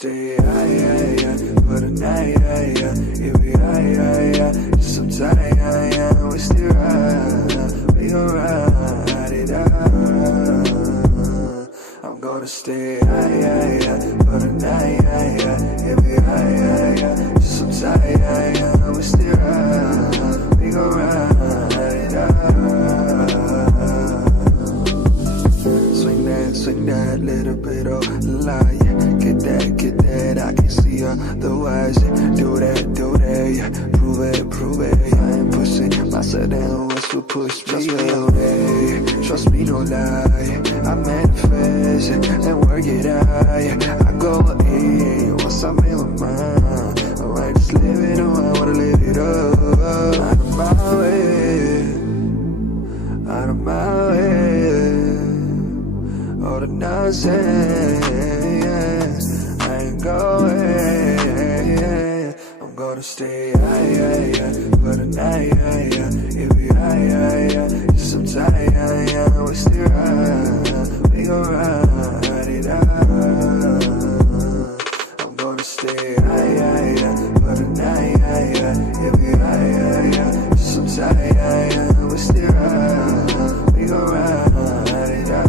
stay high for the night, yeah, we high, just some time, we still ride, we gon' ride it out. I'm gonna stay high for the night, yeah, we high, just some time, we still ride, we gon' ride it out. Swing that little bit of lie, yeah. Get that, I can see otherwise, yeah. Do that, yeah. Prove it, I ain't pushing myself down, what's what push me away. Trust me, don't lie, I manifest, yeah, and work it out, yeah. I go in, once I'm in my mind, alright, just live it on, I wanna live it up. Out of my way, out of my way. All the nonsense, I ain't going. I'm gonna stay high for the night, if we high, just some time, we still ride, we gon' ride it out. I'm gonna stay high for the night, if we high, just some time, we still ride, we gon' ride it out.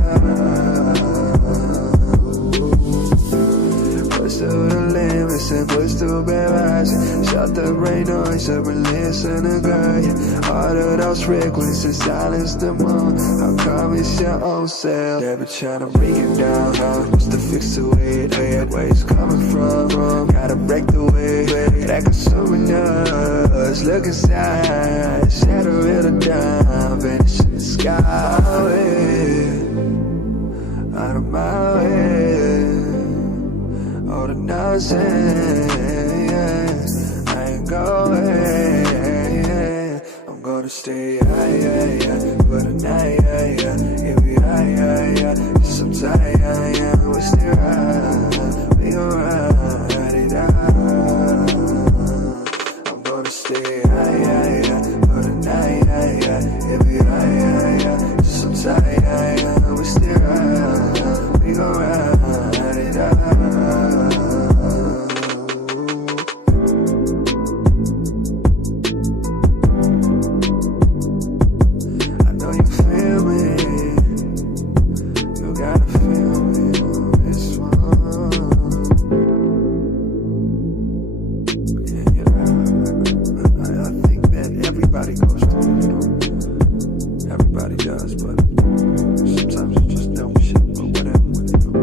Push to the limits and push to bad vibes. Shut the brain noise up and listen to God. All of those frequencies silence them all. How come it's your own self? They be tryna bring you down, what's the fix to it? Where it's coming from? Gotta break the way that consuming us. Look inside, shadow it down, vanish in the sky. Out of my way, all the nonsense, I ain't going. I'm gonna stay high for the night, if we high, just some time, we still ride, we gon' ride it out. I'm gonna stay high for the night, if we high, just some time, we still ride, we gon' ride it out. I know you feel me, you gotta feel me on this one. Yeah, you know, I think that everybody goes through it, you know. Everybody does, but sometimes it's just dumb shit, but whatever, you know.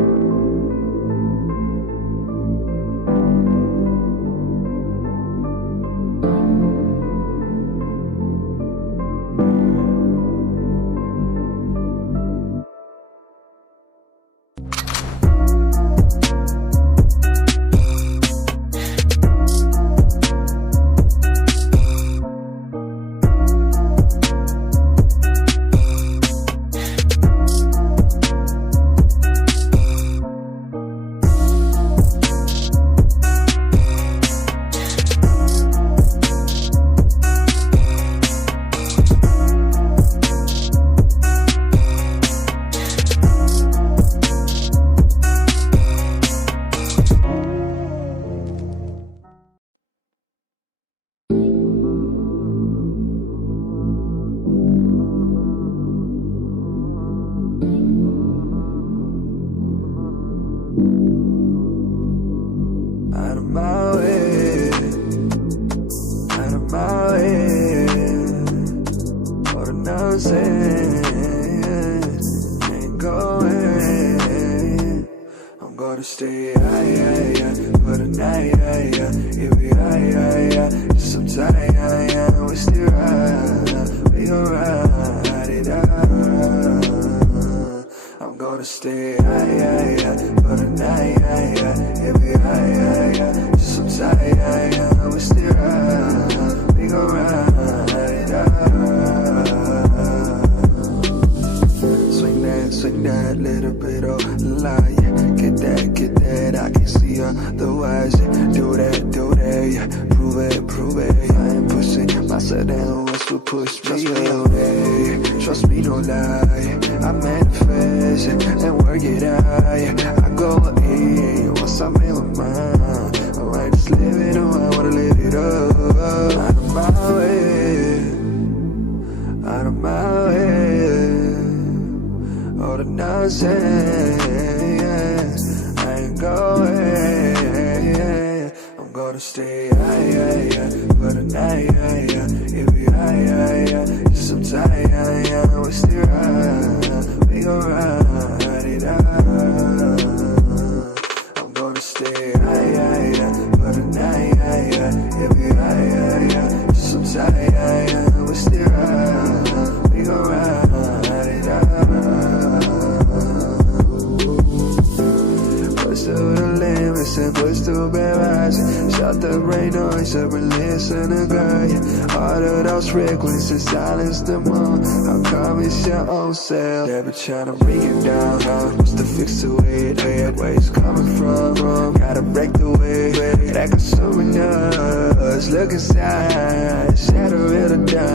Out of my way, out of my way. All the nonsense ain't going. I'm gonna stay high for the night, if we high, just some time, we still ride, we gon' ride it out. I'm gonna stay high for the night, if we high, just some time, we still ride, we gon' ride it out. Swing that little bit of lie, yeah. Get that, I can see otherwise, yeah. Do that, yeah. Prove it, I ain't pushing myself down, what's supposed to push me away. Trust me, no lie, I manifest and work it out. I go in once I'm in my mind. Alright, just live it on, I wanna live it up. Out of my way, out of my way. All the nonsense, I ain't going. I'm gonna stay high for the night. If you high, just some time, we'll still ride. We gon' ride it out. I'm gonna stay high for the night. If you high, just some time, we'll still ride. We gon' ride it out. Push to the limits and push to bad vibes. Shut the brain noise up and listen to God. All of those frequencies, silence them all. How come it's your own self? They be tryna bring you down. What's the fix to it? Where it's coming from? Gotta break the way. That consuming us. Look inside, shatter it or down.